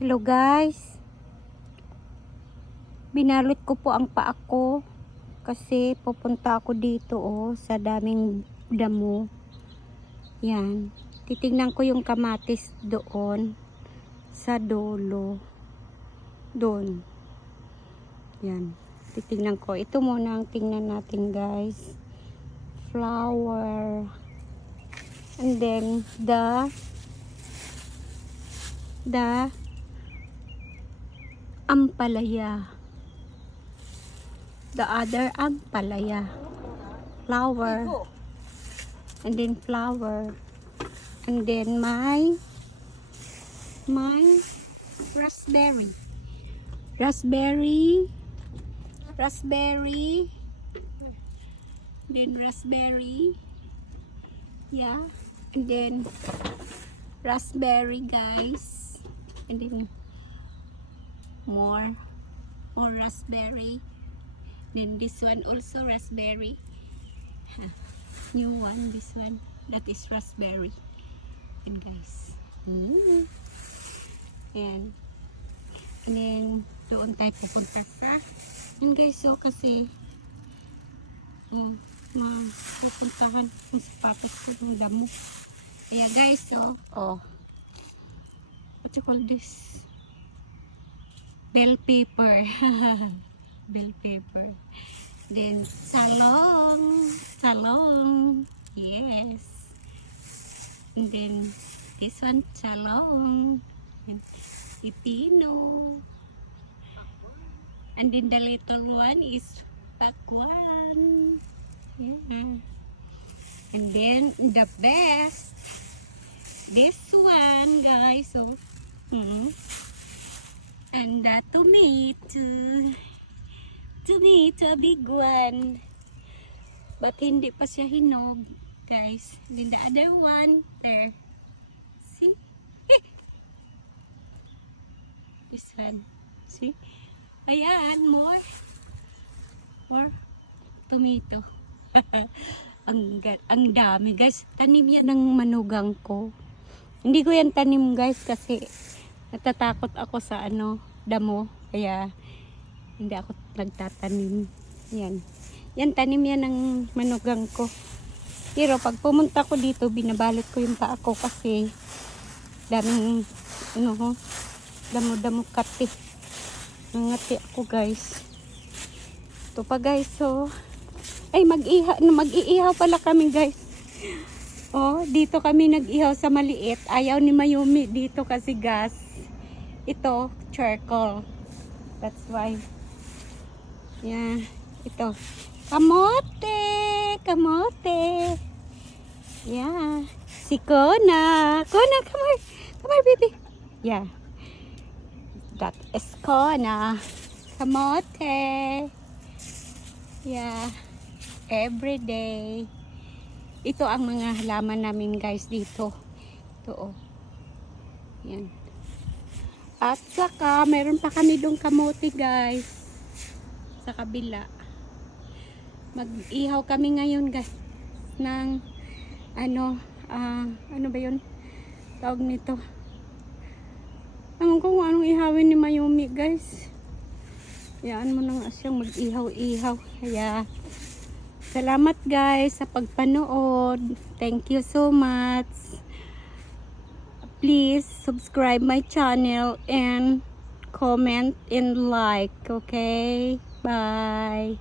Hello guys, binalot ko po ang paa ko kasi pupunta ako dito sa daming damo. Yan, titignan ko yung kamatis doon sa dulo. Doon. Yan, titignan ko. Ito muna ang tingnan natin guys. Flower. And then the ampalaya. The other ampalaya. Flower. And then flower. And then my raspberry. Raspberry. Then raspberry. Yeah. And then raspberry guys. And then more raspberry. Then this one also raspberry. New one, this one. That is raspberry. And guys. And then doon tayo pupunta sa. And guys, so kasi pupuntahan kung sapatos ko ng damo. Kaya guys, so what you call this? Bell paper. Bell paper. Then salong. Yes. And then this one salong. And pipino. And then the little one is pakwan. Yeah. And then the best, this one guys. So and the tomato big one, but hindi pa siya hinog guys. Then the other one there, see. This one, see. Ayan, more tomato. ang dami guys. Tanim yan ng manugang ko. Hindi ko yan tanim guys kasi natatakot ako sa damo, kaya hindi ako nagtatanim. Yan tanim yan ng manugang ko. Pero pag pumunta ko dito, binabalot ko yung paa ko kasi daming damo kati. Nangati ako guys. Ito pa guys, so ay mag-iihaw pala kami guys. Dito kami nag-ihaw sa maliit. Ayaw ni Mayumi dito kasi gas. Ito charcoal. That's why. Yeah, ito kamote. Yeah, si Kona, come here baby. Yeah, that is Kona. Kamote. Yeah, every day. Ito ang mga halaman namin guys dito. Ito yan. At saka meron pa kami dong kamote guys sa kabila. Mag-ihaw kami ngayon guys ng ano ba yun tawag nito. Kung anong ihawin ni Mayumi guys. Yan mo na nga siyang mag-ihaw-ihaw. Kaya salamat guys sa pagpanood. Thank you so much. Please subscribe my channel and comment and like. Okay? Bye.